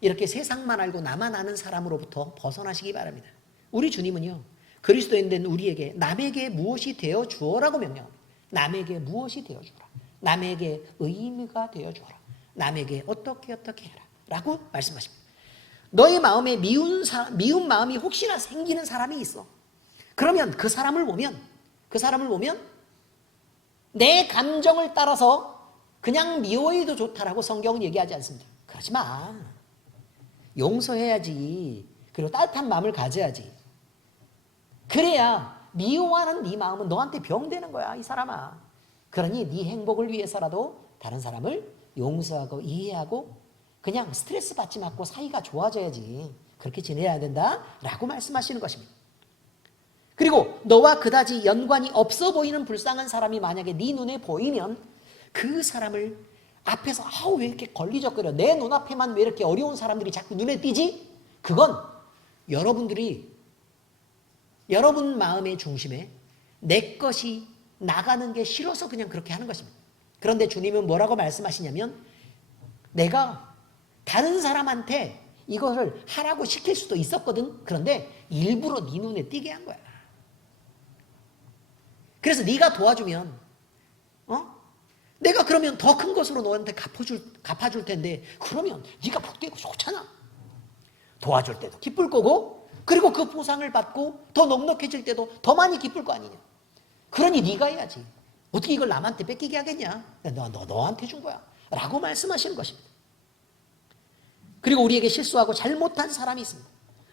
이렇게 세상만 알고 나만 아는 사람으로부터 벗어나시기 바랍니다. 우리 주님은요. 그리스도인 된 우리에게 남에게 무엇이 되어 주어라고 명령합니다. 남에게 무엇이 되어 주어라. 남에게 의미가 되어 주어라. 남에게 어떻게 해라. 라고 말씀하십니다. 너의 마음에 미운 마음이 혹시나 생기는 사람이 있어. 그러면 그 사람을 보면 내 감정을 따라서 그냥 미워해도 좋다라고 성경은 얘기하지 않습니다. 그러지 마. 용서해야지. 그리고 따뜻한 마음을 가져야지. 그래야 미워하는 네 마음은 너한테 병되는 거야, 이 사람아. 그러니 네 행복을 위해서라도 다른 사람을 용서하고 이해하고 그냥 스트레스 받지 말고 사이가 좋아져야지. 그렇게 지내야 된다라고 말씀하시는 것입니다. 그리고 너와 그다지 연관이 없어 보이는 불쌍한 사람이 만약에 네 눈에 보이면 그 사람을 앞에서 왜 이렇게 걸리적거려. 내 눈앞에만 왜 이렇게 어려운 사람들이 자꾸 눈에 띄지? 그건 여러분 마음의 중심에 내 것이 나가는 게 싫어서 그냥 그렇게 하는 것입니다. 그런데 주님은 뭐라고 말씀하시냐면 내가 다른 사람한테 이것을 하라고 시킬 수도 있었거든. 그런데 일부러 네 눈에 띄게 한 거야. 그래서 네가 도와주면 내가 그러면 더 큰 것으로 너한테 갚아줄 텐데 그러면 네가 복되고 좋잖아. 도와줄 때도 기쁠 거고 그리고 그 보상을 받고 더 넉넉해질 때도 더 많이 기쁠 거 아니냐. 그러니 네가 해야지. 어떻게 이걸 남한테 뺏기게 하겠냐. 너한테 준 거야. 라고 말씀하시는 것입니다. 그리고 우리에게 실수하고 잘못한 사람이 있습니다.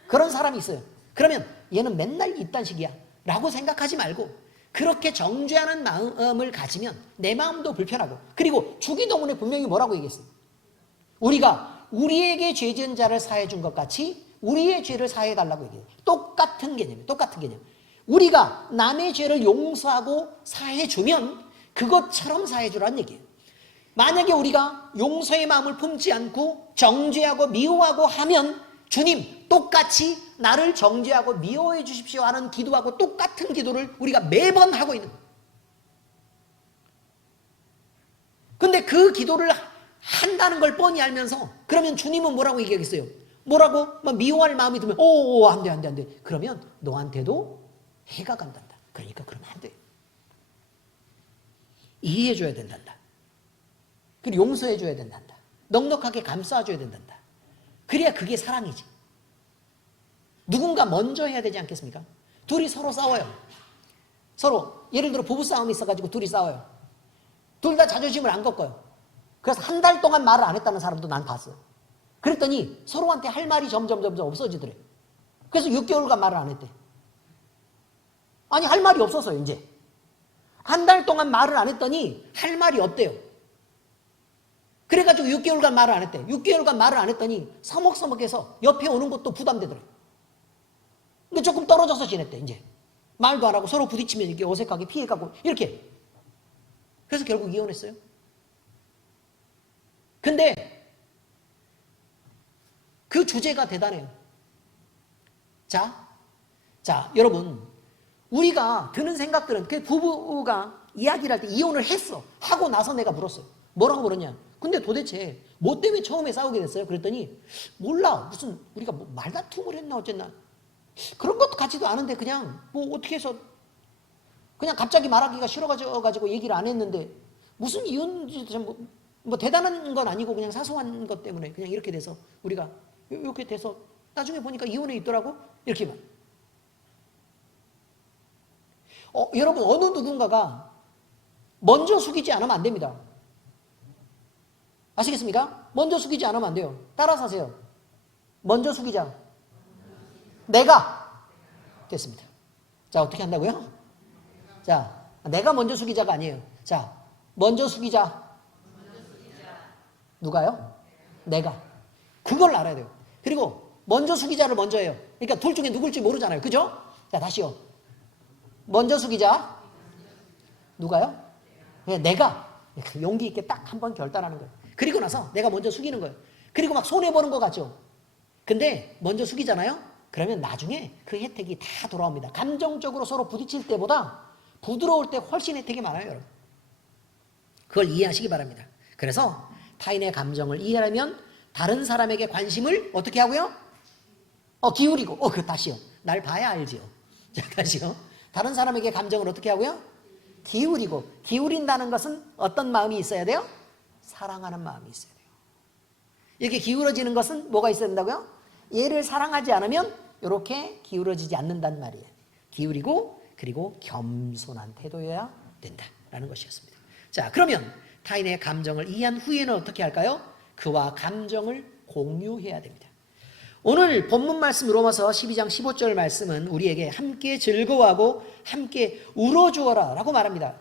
그런 사람이 있어요. 그러면 얘는 맨날 이딴 식이야 라고 생각하지 말고 그렇게 정죄하는 마음을 가지면 내 마음도 불편하고 그리고 주기도문에 분명히 뭐라고 얘기했어요? 우리가 우리에게 죄 지은 자를 사해 준 것 같이 우리의 죄를 사해 달라고 얘기해요. 똑같은 개념이에요. 똑같은 개념. 우리가 남의 죄를 용서하고 사해 주면 그것처럼 사해 주라는 얘기예요. 만약에 우리가 용서의 마음을 품지 않고 정죄하고 미워하고 하면 주님 똑같이 나를 정죄하고 미워해 주십시오 하는 기도하고 똑같은 기도를 우리가 매번 하고 있는 거예요. 근데 그 기도를 한다는 걸 뻔히 알면서 그러면 주님은 뭐라고 얘기하겠어요? 뭐라고? 미워할 마음이 들면 안 돼. 그러면 너한테도 해가 간단다. 그러니까 그러면 안 돼. 이해해 줘야 된단다. 그리고 용서해 줘야 된단다. 넉넉하게 감싸 줘야 된단다. 그래야 그게 사랑이지. 누군가 먼저 해야 되지 않겠습니까? 둘이 서로 싸워요. 서로 예를 들어 부부싸움이 있어가지고 둘이 싸워요. 둘 다 자존심을 안 꺾어요. 그래서 한 달 동안 말을 안 했다는 사람도 난 봤어요. 그랬더니 서로한테 할 말이 점점 없어지더래. 그래서 6개월간 말을 안 했대. 아니 할 말이 없었어요. 이제 한 달 동안 말을 안 했더니 할 말이 없대요. 그래가지고 6개월간 말을 안 했대. 6개월간 말을 안 했더니 서먹서먹해서 옆에 오는 것도 부담되더래. 근데 조금 떨어져서 지냈대. 이제 말도 안 하고 서로 부딪히면 이렇게 어색하게 피해가고 이렇게. 그래서 결국 이혼했어요. 근데 그 주제가 대단해요. 자, 자, 여러분, 우리가 드는 생각들은 그 부부가 이야기를 할 때 이혼을 했어. 하고 나서 내가 물었어요. 뭐라고 물었냐? 근데 도대체 뭐 때문에 처음에 싸우게 됐어요? 그랬더니 몰라. 무슨 우리가 뭐 말다툼을 했나 어쨌나. 그런 것도 같지도 않은데 그냥 뭐 어떻게 해서 그냥 갑자기 말하기가 싫어가지고 얘기를 안 했는데 무슨 이혼인지 뭐 대단한 건 아니고 그냥 사소한 것 때문에 그냥 이렇게 돼서 우리가 이렇게 돼서 나중에 보니까 이혼해 있더라고. 이렇게만. 여러분 어느 누군가가 먼저 숙이지 않으면 안 됩니다. 아시겠습니까? 먼저 숙이지 않으면 안 돼요. 따라서 하세요. 먼저 숙이자. 내가 됐습니다. 자, 어떻게 한다고요? 자, 내가 먼저 숙이자가 아니에요. 자, 먼저 숙이자. 누가요? 내가. 그걸 알아야 돼요. 그리고 먼저 숙이자를 먼저 해요. 그러니까 둘 중에 누굴지 모르잖아요. 그죠? 자, 다시요. 먼저 숙이자. 누가요? 네, 내가. 용기 있게 딱 한 번 결단하는 거예요. 그리고 나서 내가 먼저 숙이는 거예요. 그리고 막 손해보는 것 같죠? 근데 먼저 숙이잖아요? 그러면 나중에 그 혜택이 다 돌아옵니다. 감정적으로 서로 부딪힐 때보다 부드러울 때 훨씬 혜택이 많아요, 여러분. 그걸 이해하시기 바랍니다. 그래서 타인의 감정을 이해하려면 다른 사람에게 관심을 어떻게 하고요? 기울이고. 다시요. 날 봐야 알지요. 자, 다시요. 다른 사람에게 감정을 어떻게 하고요? 기울이고. 기울인다는 것은 어떤 마음이 있어야 돼요? 사랑하는 마음이 있어야 돼요. 이렇게 기울어지는 것은 뭐가 있어야 된다고요? 얘를 사랑하지 않으면 이렇게 기울어지지 않는단 말이에요. 기울이고 그리고 겸손한 태도여야 된다라는 것이었습니다. 자, 그러면 타인의 감정을 이해한 후에는 어떻게 할까요? 그와 감정을 공유해야 됩니다. 오늘 본문 말씀 로마서 12장 15절 말씀은 우리에게 함께 즐거워하고 함께 울어주어라 라고 말합니다.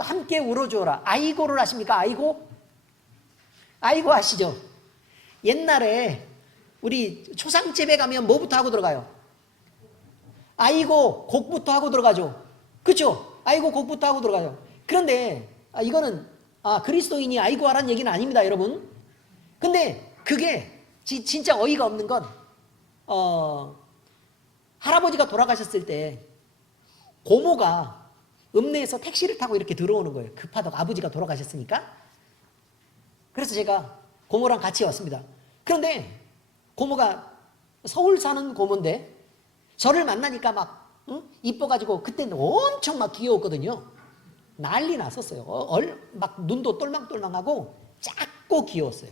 함께 울어주어라. 아이고를 아십니까? 아이고? 아이고 아시죠? 옛날에 우리 초상집에 가면 뭐부터 하고 들어가요? 아이고 곡부터 하고 들어가죠. 그렇죠? 아이고 곡부터 하고 들어가요. 그런데 이거는 그리스도인이 아이고 하라는 얘기는 아닙니다, 여러분. 근데 그게 진짜 어이가 없는 건 할아버지가 돌아가셨을 때 고모가 읍내에서 택시를 타고 이렇게 들어오는 거예요. 급하다고 아버지가 돌아가셨으니까. 그래서 제가 고모랑 같이 왔습니다. 그런데 고모가 서울 사는 고모인데 저를 만나니까 막 이뻐가지고 그때는 엄청 막 귀여웠거든요. 난리 났었어요. 막 눈도 똘망똘망하고 작고 귀여웠어요.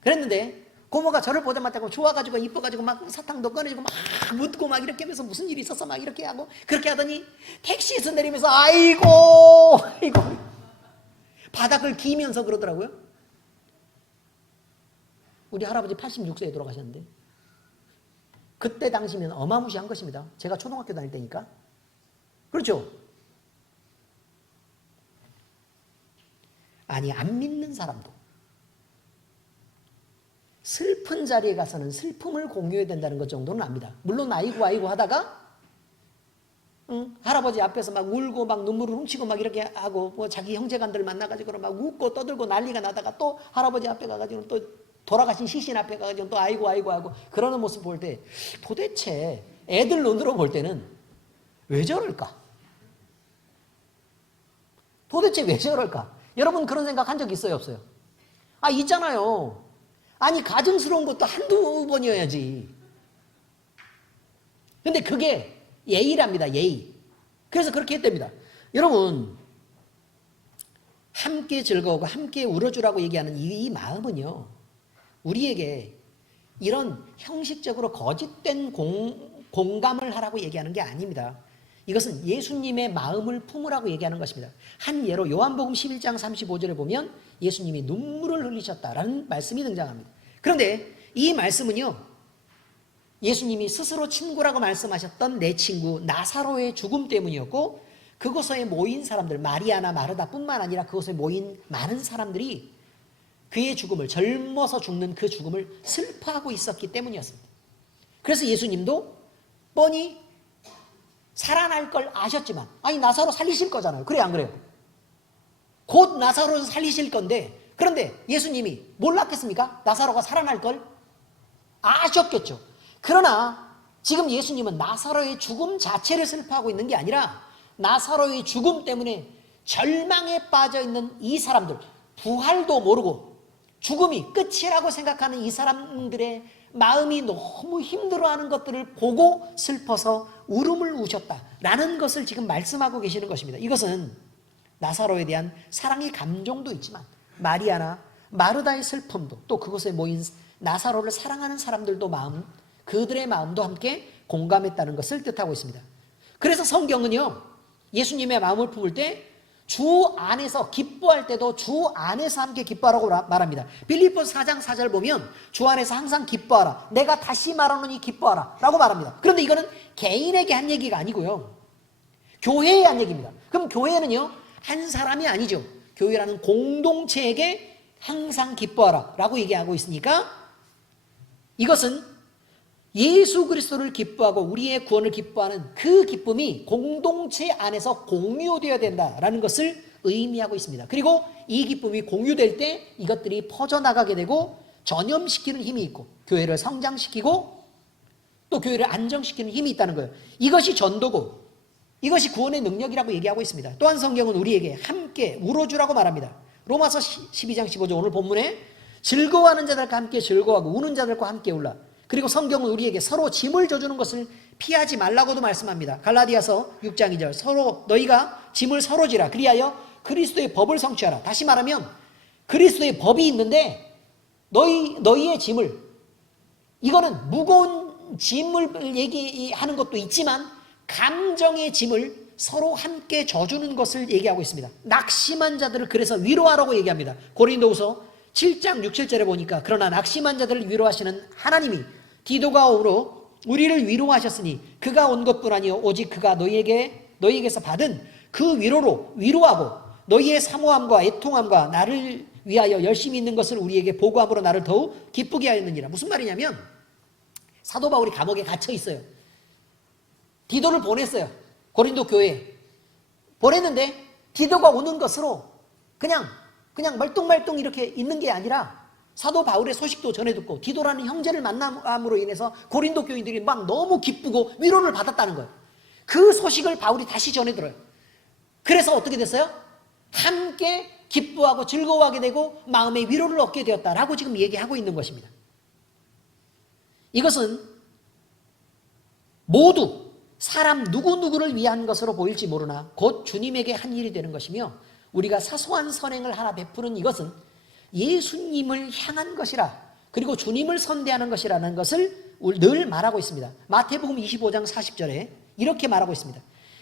그랬는데 고모가 저를 보자마자 좋아가지고 이뻐가지고 막 사탕도 꺼내주고 막 묻고 막 이렇게 하면서 무슨 일이 있었어 막 이렇게 하고 그렇게 하더니 택시에서 내리면서 아이고 바닥을 기면서 그러더라고요. 우리 할아버지 86세에 돌아가셨는데 그때 당시면 어마무시한 것입니다. 제가 초등학교 다닐 때니까. 그렇죠? 아니 안 믿는 사람도 슬픈 자리에 가서는 슬픔을 공유해야 된다는 것 정도는 압니다. 물론 아이고 하다가 할아버지 앞에서 막 울고 막 눈물을 훔치고 막 이렇게 하고 뭐 자기 형제간들 만나가지고 막 웃고 떠들고 난리가 나다가 또 할아버지 앞에 가가지고 또 돌아가신 시신 앞에 가가지고 또 아이고 하고 그러는 모습 볼 때 도대체 애들 눈으로 볼 때는 왜 저럴까? 도대체 왜 저럴까? 여러분 그런 생각 한 적 있어요 없어요? 있잖아요. 아니 가증스러운 것도 한두 번이어야지. 근데 그게 예의랍니다. 예의. 그래서 그렇게 했답니다. 여러분 함께 즐거워하고 함께 울어주라고 얘기하는 이 마음은요 우리에게 이런 형식적으로 거짓된 공감을 하라고 얘기하는 게 아닙니다. 이것은 예수님의 마음을 품으라고 얘기하는 것입니다. 한 예로 요한복음 11장 35절에 보면 예수님이 눈물을 흘리셨다라는 말씀이 등장합니다. 그런데 이 말씀은요 예수님이 스스로 친구라고 말씀하셨던 내 친구 나사로의 죽음 때문이었고 그곳에 모인 사람들 마리아나 마르다뿐만 아니라 그곳에 모인 많은 사람들이 그의 죽음을 젊어서 죽는 그 죽음을 슬퍼하고 있었기 때문이었습니다. 그래서 예수님도 뻔히 살아날 걸 아셨지만 나사로 살리실 거잖아요. 그래 안 그래요? 곧 나사로를 살리실 건데 그런데 예수님이 몰랐겠습니까? 나사로가 살아날 걸? 아셨겠죠. 그러나 지금 예수님은 나사로의 죽음 자체를 슬퍼하고 있는 게 아니라 나사로의 죽음 때문에 절망에 빠져 있는 이 사람들, 부활도 모르고 죽음이 끝이라고 생각하는 이 사람들의 마음이 너무 힘들어하는 것들을 보고 슬퍼서 울음을 우셨다라는 것을 지금 말씀하고 계시는 것입니다. 이것은 나사로에 대한 사랑의 감정도 있지만 마리아나 마르다의 슬픔도, 또 그곳에 모인 나사로를 사랑하는 사람들도 그들의 마음도 함께 공감했다는 것을 뜻하고 있습니다. 그래서 성경은요, 예수님의 마음을 품을 때 주 안에서 기뻐할 때도 주 안에서 함께 기뻐하라고 말합니다. 빌립보서 4장 4절 보면 주 안에서 항상 기뻐하라, 내가 다시 말하노니 기뻐하라 라고 말합니다. 그런데 이거는 개인에게 한 얘기가 아니고요, 교회에 한 얘기입니다. 그럼 교회는요, 한 사람이 아니죠. 교회라는 공동체에게 항상 기뻐하라 라고 얘기하고 있으니까 이것은 예수 그리스도를 기뻐하고 우리의 구원을 기뻐하는 그 기쁨이 공동체 안에서 공유되어야 된다라는 것을 의미하고 있습니다. 그리고 이 기쁨이 공유될 때 이것들이 퍼져나가게 되고 전염시키는 힘이 있고 교회를 성장시키고 또 교회를 안정시키는 힘이 있다는 거예요. 이것이 전도고 이것이 구원의 능력이라고 얘기하고 있습니다. 또한 성경은 우리에게 함께 울어주라고 말합니다. 로마서 12장 15절 오늘 본문에 즐거워하는 자들과 함께 즐거워하고 우는 자들과 함께 울라. 그리고 성경은 우리에게 서로 짐을 져주는 것을 피하지 말라고도 말씀합니다. 갈라디아서 6장 2절 서로 너희가 짐을 서로 지라 그리하여 그리스도의 법을 성취하라. 다시 말하면 그리스도의 법이 있는데 너희의 짐을, 이거는 무거운 짐을 얘기하는 것도 있지만 감정의 짐을 서로 함께 져주는 것을 얘기하고 있습니다. 낙심한 자들을 그래서 위로하라고 얘기합니다. 고린도후서 7장 6, 7절에 보니까 그러나 낙심한 자들을 위로하시는 하나님이 디도가 오므로 우리를 위로하셨으니 그가 온 것뿐 아니요 오직 그가 너희에게서 받은 그 위로로 위로하고 너희의 사모함과 애통함과 나를 위하여 열심히 있는 것을 우리에게 보고함으로 나를 더욱 기쁘게 하였느니라. 무슨 말이냐면 사도 바울이 감옥에 갇혀 있어요. 디도를 보냈어요. 고린도 교회에 보냈는데 디도가 오는 것으로 그냥 멀뚱멀뚱 이렇게 있는 게 아니라 사도 바울의 소식도 전해 듣고 디도라는 형제를 만남으로 인해서 고린도 교인들이 막 너무 기쁘고 위로를 받았다는 거예요. 그 소식을 바울이 다시 전해 들어요. 그래서 어떻게 됐어요? 함께 기뻐하고 즐거워하게 되고 마음의 위로를 얻게 되었다라고 지금 얘기하고 있는 것입니다. 이것은 모두 사람 누구누구를 위한 것으로 보일지 모르나 곧 주님에게 한 일이 되는 것이며 우리가 사소한 선행을 하나 베푸는 이것은 예수님을 향한 것이라, 그리고 주님을 선대하는 것이라는 것을 늘 말하고 있습니다. 마태복음 25장 40절에 이렇게 말하고 있습니다.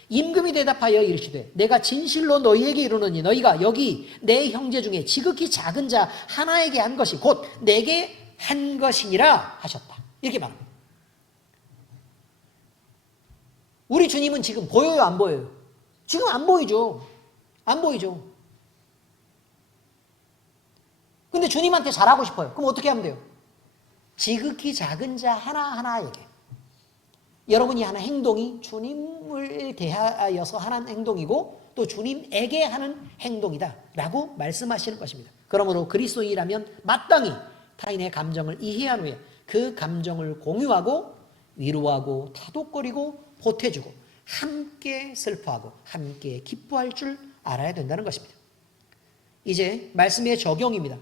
임금이 대답하여 이르시되 내가 진실로 너희에게 이르노니 너희가 여기 내 형제 중에 지극히 작은 자 하나에게 한 것이 곧 내게 한 것이니라 하셨다. 이렇게 말합니다. 우리 주님은 지금 보여요, 안 보여요? 지금 안 보이죠. 안 보이죠. 근데 주님한테 잘하고 싶어요. 그럼 어떻게 하면 돼요? 지극히 작은 자 하나하나에게. 여러분이 하는 행동이 주님을 대하여서 하는 행동이고 또 주님에게 하는 행동이다 라고 말씀하시는 것입니다. 그러므로 그리스도인이라면 마땅히 타인의 감정을 이해한 후에 그 감정을 공유하고 위로하고 타독거리고 보태주고 함께 슬퍼하고 함께 기뻐할 줄 알아야 된다는 것입니다. 이제 말씀의 적용입니다.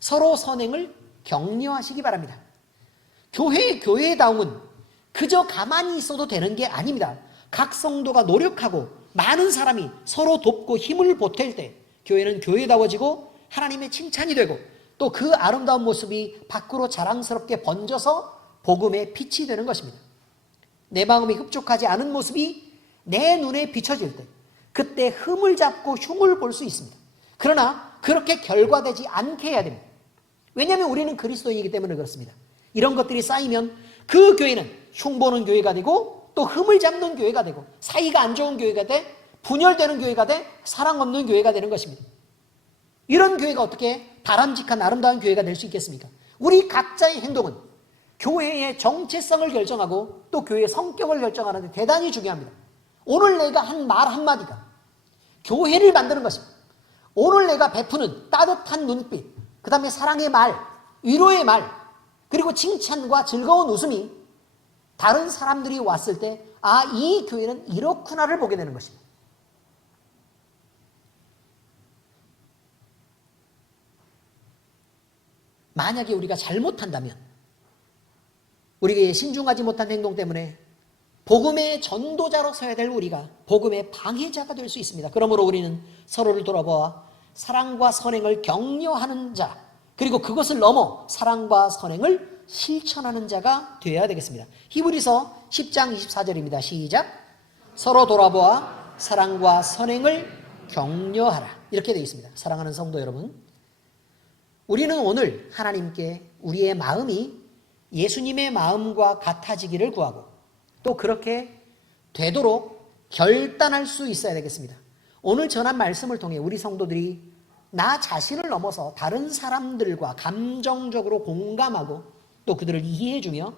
서로 선행을 격려하시기 바랍니다. 교회다움은 그저 가만히 있어도 되는 게 아닙니다. 각 성도가 노력하고 많은 사람이 서로 돕고 힘을 보탤 때 교회는 교회다워지고 하나님의 칭찬이 되고 또 그 아름다운 모습이 밖으로 자랑스럽게 번져서 복음의 빛이 되는 것입니다. 내 마음이 흡족하지 않은 모습이 내 눈에 비춰질 때 그때 흠을 잡고 흉을 볼 수 있습니다. 그러나 그렇게 결과되지 않게 해야 됩니다. 왜냐하면 우리는 그리스도인이기 때문에 그렇습니다. 이런 것들이 쌓이면 그 교회는 흉보는 교회가 되고 또 흠을 잡는 교회가 되고 사이가 안 좋은 교회가 돼, 분열되는 교회가 돼, 사랑 없는 교회가 되는 것입니다. 이런 교회가 어떻게 바람직한 아름다운 교회가 될 수 있겠습니까? 우리 각자의 행동은 교회의 정체성을 결정하고 또 교회의 성격을 결정하는 데 대단히 중요합니다. 오늘 내가 한 말 한마디가 교회를 만드는 것입니다. 오늘 내가 베푸는 따뜻한 눈빛, 그 다음에 사랑의 말, 위로의 말, 그리고 칭찬과 즐거운 웃음이 다른 사람들이 왔을 때 아, 이 교회는 이렇구나를 보게 되는 것입니다. 만약에 우리가 잘못한다면, 우리가 신중하지 못한 행동 때문에 복음의 전도자로 서야 될 우리가 복음의 방해자가 될 수 있습니다. 그러므로 우리는 서로를 돌아보아 사랑과 선행을 격려하는 자, 그리고 그것을 넘어 사랑과 선행을 실천하는 자가 되어야 되겠습니다. 히브리서 10장 24절입니다. 시작. 서로 돌아보아 사랑과 선행을 격려하라. 이렇게 되어 있습니다. 사랑하는 성도 여러분, 우리는 오늘 하나님께 우리의 마음이 예수님의 마음과 같아지기를 구하고 또 그렇게 되도록 결단할 수 있어야 되겠습니다. 오늘 전한 말씀을 통해 우리 성도들이 나 자신을 넘어서 다른 사람들과 감정적으로 공감하고 또 그들을 이해해주며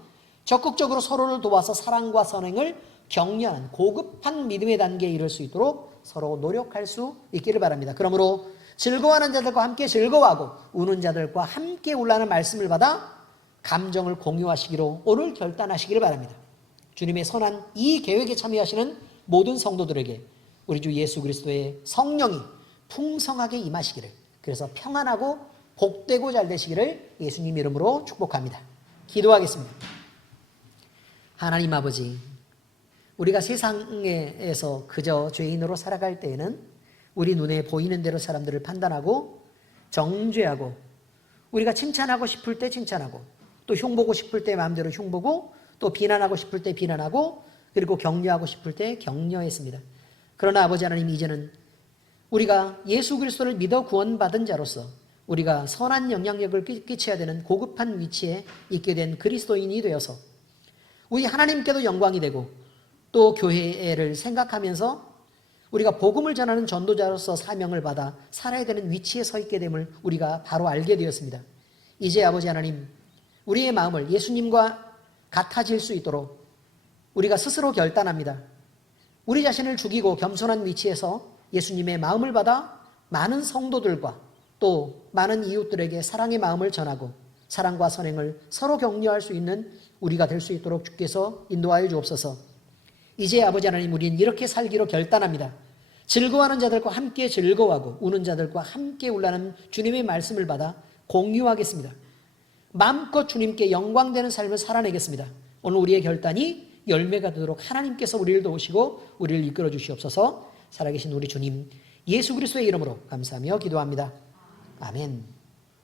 적극적으로 서로를 도와서 사랑과 선행을 격려하는 고급한 믿음의 단계에 이를 수 있도록 서로 노력할 수 있기를 바랍니다. 그러므로 즐거워하는 자들과 함께 즐거워하고 우는 자들과 함께 울라는 말씀을 받아 감정을 공유하시기로 오늘 결단하시기를 바랍니다. 주님의 선한 이 계획에 참여하시는 모든 성도들에게 우리 주 예수 그리스도의 성령이 풍성하게 임하시기를, 그래서 평안하고 복되고 잘 되시기를 예수님 이름으로 축복합니다. 기도하겠습니다. 하나님 아버지, 우리가 세상에서 그저 죄인으로 살아갈 때에는 우리 눈에 보이는 대로 사람들을 판단하고 정죄하고, 우리가 칭찬하고 싶을 때 칭찬하고 또 흉보고 싶을 때 마음대로 흉보고 또 비난하고 싶을 때 비난하고 그리고 격려하고 싶을 때 격려했습니다. 그러나 아버지 하나님, 이제는 우리가 예수 그리스도를 믿어 구원받은 자로서 우리가 선한 영향력을 끼쳐야 되는 고급한 위치에 있게 된 그리스도인이 되어서 우리 하나님께도 영광이 되고 또 교회를 생각하면서 우리가 복음을 전하는 전도자로서 사명을 받아 살아야 되는 위치에 서 있게 됨을 우리가 바로 알게 되었습니다. 이제 아버지 하나님, 우리의 마음을 예수님과 같아질 수 있도록 우리가 스스로 결단합니다. 우리 자신을 죽이고 겸손한 위치에서 예수님의 마음을 받아 많은 성도들과 또 많은 이웃들에게 사랑의 마음을 전하고 사랑과 선행을 서로 격려할 수 있는 우리가 될 수 있도록 주께서 인도하여 주옵소서. 이제 아버지 하나님, 우리는 이렇게 살기로 결단합니다. 즐거워하는 자들과 함께 즐거워하고 우는 자들과 함께 울라는 주님의 말씀을 받아 공유하겠습니다. 마음껏 주님께 영광되는 삶을 살아내겠습니다. 오늘 우리의 결단이 열매가 되도록 하나님께서 우리를 도우시고 우리를 이끌어 주시옵소서. 살아계신 우리 주님 예수 그리스도의 이름으로 감사하며 기도합니다. 아멘.